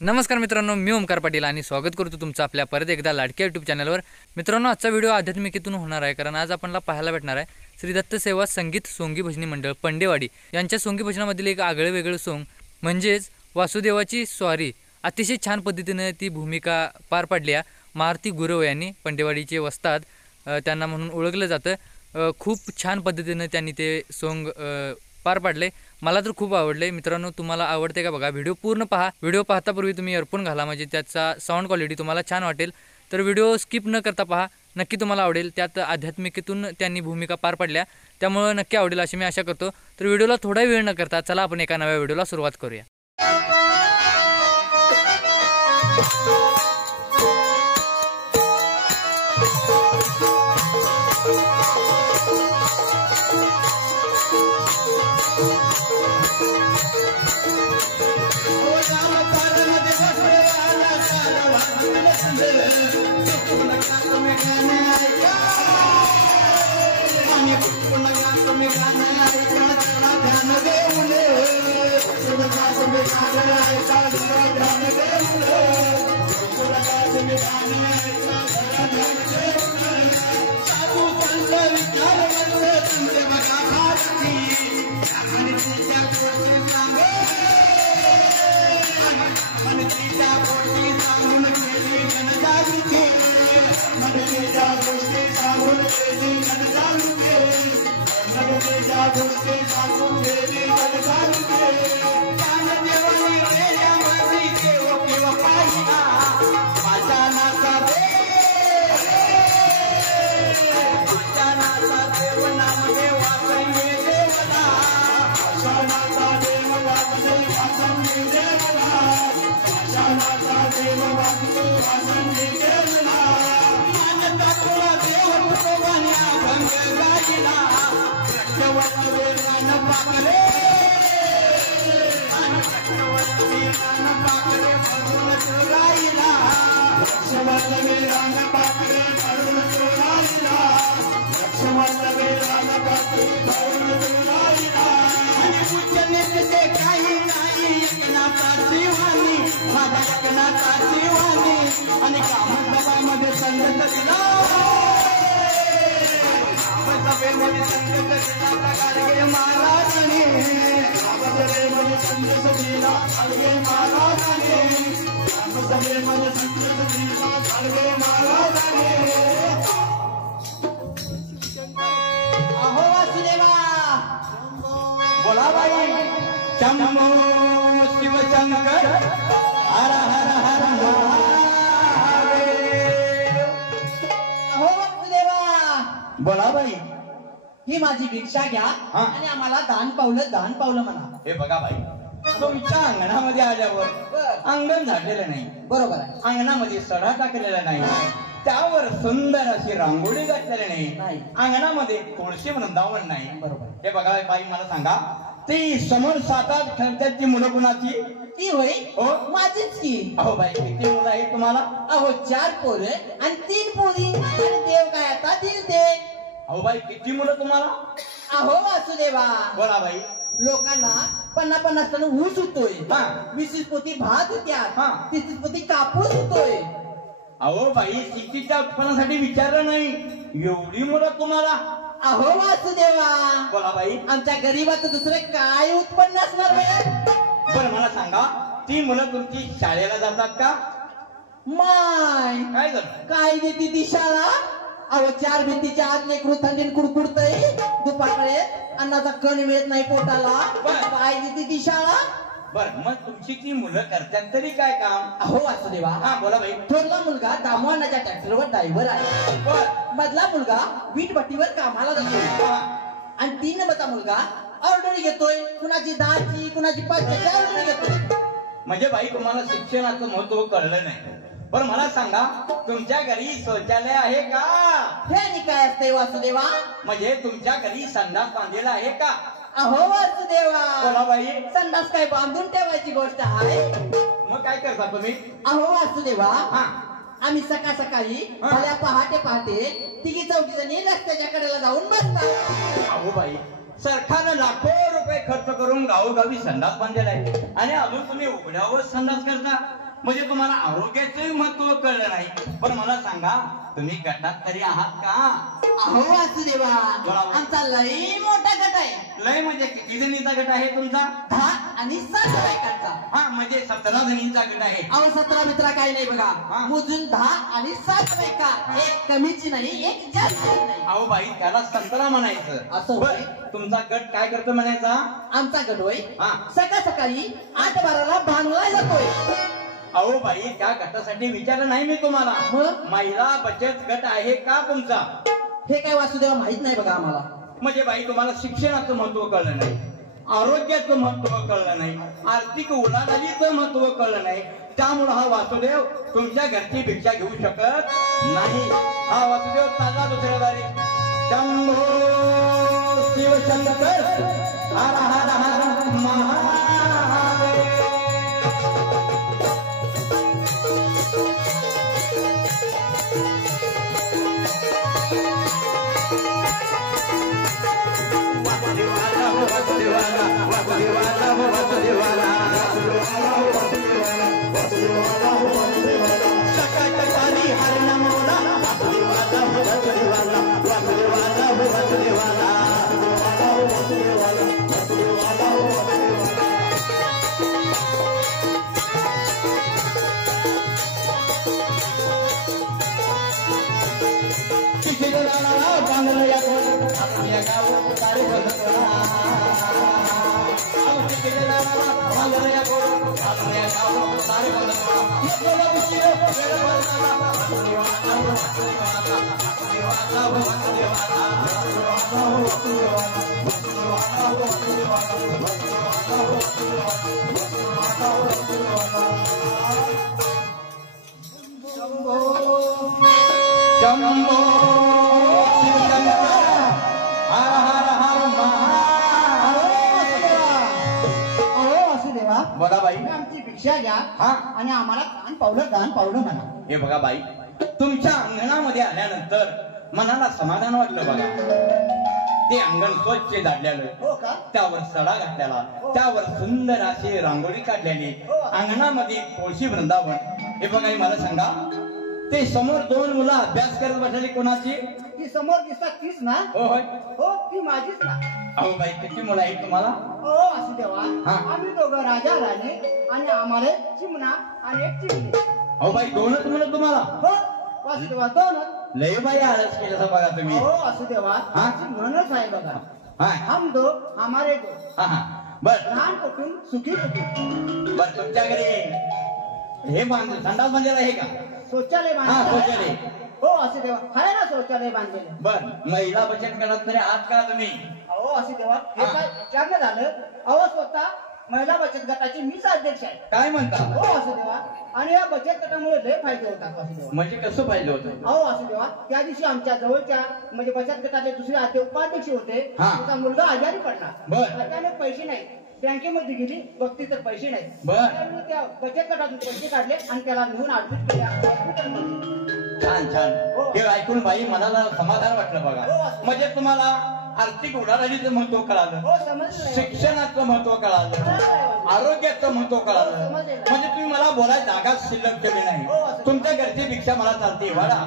नमस्कार मित्रांनो, मी ओमकार पाटील आणि स्वागत करतो तुमचं आपल्या परत एकदा लाडक्या यूट्यूब चॅनलवर। मित्रांनो, आजचा व्हिडिओ आध्यात्मिकेतून होणार आहे, कारण आज आपल्याला पाहायला भेटणार आहे श्री दत्त सेवा संगीत सोंगी भजनी मंडळ पंडेवाडी यांच्या सोंगी भजनामधील एक आगळे वेगळे सोंग म्हणजेच वासुदेवाची स्वारी। अतिशय छान पद्धतीने ती भूमिका पार पाडली आहे मारुती गुरव यांनी। पंडेवाडीचे वस्ताद त्यांना म्हणून ओळखलं जातं। खूप छान पद्धतीने त्यांनी ते सोंग पार पाडले। मला तर खूप आवडले। मित्रांनो, तुम्हाला आवडते का बघा, व्हिडिओ पूर्ण पहा। व्हिडिओ पाहतापूर्वी तुम्ही इयरफोन घाला, म्हणजे त्याचा साऊंड क्वालिटी तुम्हाला छान वाटेल। तर व्हिडिओ स्किप न करता पहा, नक्की तुम्हाला आवडेल। त्यात आध्यात्मिकेतून त्यांनी भूमिका पार पाडल्या, त्यामुळे नक्की आवडेल अशी मी आशा करतो। तर व्हिडिओला थोडा वेळ न करता चला आपण एका नव्या व्हिडिओला सुरुवात करूया। बोला भाई शंभो शिव शंकर हर हर हर महादेव। अहो वासुदेवा, बोला भाई, ही माझी भिक्षा घ्या आणि आम्हाला दान पावलं म्हणा। हे बघा भाई, तुमच्या अंगणामध्ये आल्यावर अंगण झालेलं नाही, बरोबर आहे। अंगणामध्ये सडा टाकलेला नाही, त्यावर सुंदर अशी रांगोळी घातलेली नाही, अंगणामध्ये तुळशी वृंदावन नाही, बरोबर। हे बघा बाई, मला सांगा, ती समोर 7-8 खेळत्याची मुलं कुणाची? ती होय हो माझीच की। अहो बाई, किती मुलं आहेत तुम्हाला? अहो 4 पोरं आणि 3 पोरी, आणि देव काय आता दिल ते। अहो बाई, किती मुलं तुम्हाला? अहो वासुदेवा, बोला बाई, लोकांना 50-50 टन ऊस होतोय, 20 पोती भात होत्या, 30 पोती कापूस होतोय। अहो बाई, शेतीच्या उत्पन्नासाठी विचारलं नाही, एवढी मुलं तुम्हाला? अहो वासुदेवा, बोला बाई, आमच्या गरीबाचं दुसरं काय उत्पन्न असणार बे? बरं मला सांगा, ती मुलं तुमची शाळेला जातात का? माय काय झालं? काय देते ती शाळा? अहो 4 भिंतीच्या आत लेकरू थंडीन कुडकुडतय, दुपारकडे अन्नाचा कण मिळत नाही पोटाला, काय देते ती शाळा? बर, मग तुमची ती मुलं करतात तरी काय काम? अहो वासुदेवा, बोला भाई, थोरला मुलगा दामवानाच्या ट्रॅक्टरवर ड्रायव्हर आहे, मधला मुलगा वीटभट्टीवर कामाला जातो, आणि 3 नंबरचा मुलगा ऑर्डर घेतोय, कुणाची 10ची कुणाची 5ची ऑर्डर घेतोय। म्हणजे बाई, तुम्हाला शिक्षणाचं महत्व कळलं नाही। पण मला सांगा, तुमच्या घरी शौचालय आहे का? हे आणि काय असतंय वासुदेवा? म्हणजे तुमच्या घरी संडास बांधलेला आहे का? अहो वासुदेवा, बोला बाई, संडास काय बांधून ठेवायची गोष्ट आहे? मग काय करता तुम्ही? अहो वासुदेवा, आम्ही सकाळी भल्या पहाटे तिघी चौघी जणी रस्त्याच्या कडेला जाऊन बसतात। अहो बाई, सरकारनं लाखो रुपये खर्च करून गावोगावी संडास बांधलेला आहे आणि अजून तुम्ही उघड्यावर संडास करता म्हणजे तुम्हाला आरोग्याचंही महत्व कळलं नाही. पण मला सांगा तुम्ही गटात तरी आहात का? अहो वासुदेवा, आमचा लई मोठा गट आहे. लय म्हणजे किती जणीचा गट आहे तुमचा? 10 आणि 7 बायकांचा. हा म्हणजे 17 जणींचा गट आहे. अहो 17 मित्रा काही नाही बघा, मोजून 10 आणि 7 बायका. एक कमीची नाही, एक जास्तीची नाही. अहो बाई त्याला 17 म्हणायचं. असं बरं, तुमचा गट काय करतो म्हणायचा? आमचा गट होय हा. सकाळ सकाळी 8-12ला भांगला जातोय. अहो बाई त्या गटासाठी विचारलं नाही मी तुम्हाला. महिला बचत गट आहे का तुमचा? हे काय वासुदेवा माहित नाही बघा आम्हाला. म्हणजे बाई तुम्हाला शिक्षणाचं महत्व कळलं नाही, आरोग्याचं महत्व कळलं नाही, आर्थिक उलाढालीचं महत्व कळलं नाही. त्यामुळे हा वासुदेव तुमच्या घरची भिक्षा घेऊ शकत नाही. हा वासुदेव चालला दुसऱ्या दारी. शंभो शिवशंकर हर हर हर महादेव. शंभो बघा बाई आमची भिक्षा घ्या हा आणि आम्हाला दान पावलं म्हणा. हे बघा बाई तुमच्या अंगणामध्ये आल्यानंतर मनाला समाधान वाटलं बघा. ते अंगण स्वच्छ झाडलेलं, हो का? त्यावर सडा घातलेला, त्यावर सुंदर अशी रांगोळी काढलेली, अंगणामध्ये तुळशी वृंदावन. हे बघा मला सांगा ते समोर 2 मुलं अभ्यास करत बसलेली कोणाची? ती समोर दिसतात तीच ना? होय हो ती माझीच ना. अहो बाई किती मुलं आहेत तुम्हाला? हो वासुदेवा, आम्ही दोघं राजा राणे आणि आम्हाला चिमणा आणि एक चिमणी. अहो बाई 2च मुलं तुम्हाला? हो वासुदेवा 2च. लय बाई आळस केलं बघा तुम्ही. हो वासुदेवा म्हणूनच आहे बघा. हम दो हमारे दो. बर लहान कुटुंब सुखी कुटुंब. बर तुमच्या घरी हे संडास बांधलेला आहे का? शौचालय शौचालय. हो असे देवा आहे ना शौचालय बांधलेले. बर महिला बचत गटात तरी आहात का तुम्ही? अहो असे देवा हे काय विचारणं झालं. अहो स्वतः महिला बचत गटाची मीच अध्यक्ष आहे. काय म्हणता? हो असं देवा आणि या बचत गटामुळे लय फायदे होतात असं देवा. म्हणजे कसं पाहिजे होतं? अहो असं देवा त्या दिवशी आमच्या जवळच्या म्हणजे बचत गटाचे दुसरे उपाध्यक्ष होते. त्याचा मुलगा आजारी पडला. अचानक पैसे नाही, बँकेमध्ये गेली बघती तर पैसे नाही. त्या बचत गटातून पैसे काढले आणि त्याला नेऊन ऍडमिट केले. छान छान. हे ऐकून बाई मनाला समाधान वाटलं बघा. म्हणजे तुम्हाला आर्थिक उलाढालीचं महत्व कळालं, शिक्षणाचं महत्व कळालं, आरोग्याचं महत्व कळालं. म्हणजे तुम्ही मला बोलायला जागाच शिल्लक ठेवली नाही. तुमच्या घरची भिक्षा मला चालते वाडा.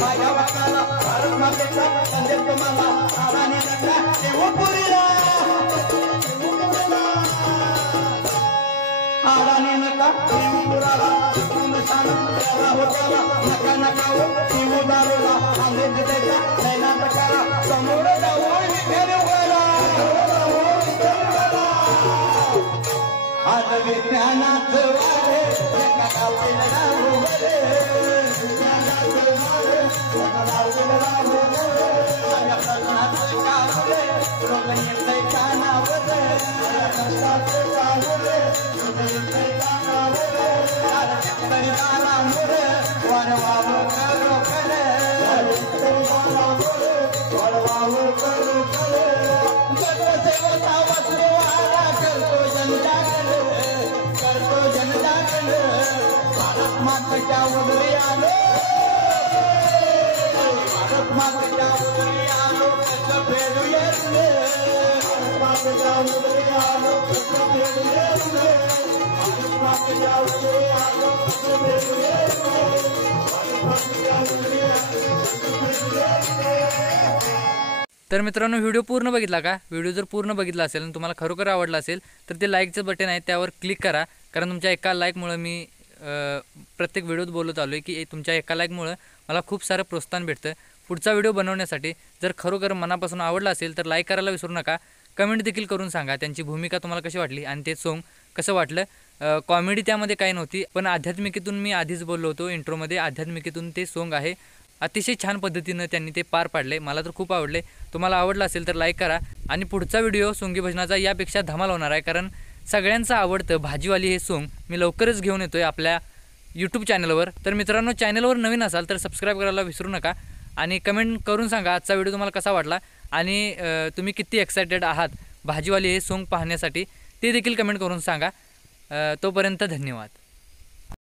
माझ्या वाटणाला भारत मातेचा संदेश तुम्हाला आराने नका देवपुरीला, आराने नका देवपुराला, होताला नका नका शिव दारूला आले त्याच्या नैनाटकाला समोर जाऊन विचारूला आज विज्ञानाचं वारे एका गावाला राहू बरे. तर मित्रांनो, व्हिडिओ पूर्ण बघितला का? व्हिडिओ जर पूर्ण बघितला असेल आणि तुम्हाला खरोखर आवडला असेल तर ते लाईकचं बटन आहे त्यावर क्लिक करा, कारण तुमच्या एका लाईकमुळं मी प्रत्येक व्हिडिओत बोलत आलो आहे की तुमच्या एका लाईकमुळं मला खूप सारं प्रोत्साहन भेटतं पुढचा व्हिडिओ बनवण्यासाठी. जर खरोखर मनापासून आवडला असेल तर लाईक करायला विसरू नका. कमेंट देखील करून सांगा त्यांची भूमिका तुम्हाला कशी वाटली आणि ते सॉन्ग कसं वाटलं. कॉमेडी त्यामध्ये काही नव्हती, पण आध्यात्मिकेतून मी आधीच बोललो होतो इंट्रोमध्ये, आध्यात्मिकेतून ते सॉन्ग आहे. अतिशय छान पद्धतीनं त्यांनी ते पार पाडले. मला तर खूप आवडले. तुम्हाला आवडलं असेल तर लाईक करा. आणि पुढचा व्हिडिओ सोंगी भजनाचा यापेक्षा धमाल होणार आहे, कारण सगळ्यांचं आवडतं भाजीवाली हे सॉन्ग मी लवकरच घेऊन येतो आहे आपल्या यूट्यूब चॅनलवर. तर मित्रांनो, चॅनलवर नवीन असाल तर सबस्क्राईब करायला विसरू नका आणि कमेंट करून सांगा आजचा व्हिडिओ तुम्हाला कसा वाटला आणि तुम्ही किती एक्सायटेड आहात भाजीवाली हे सॉन्ग पाहण्यासाठी ते देखील कमेंट करून सांगा. तोपर्यंत धन्यवाद.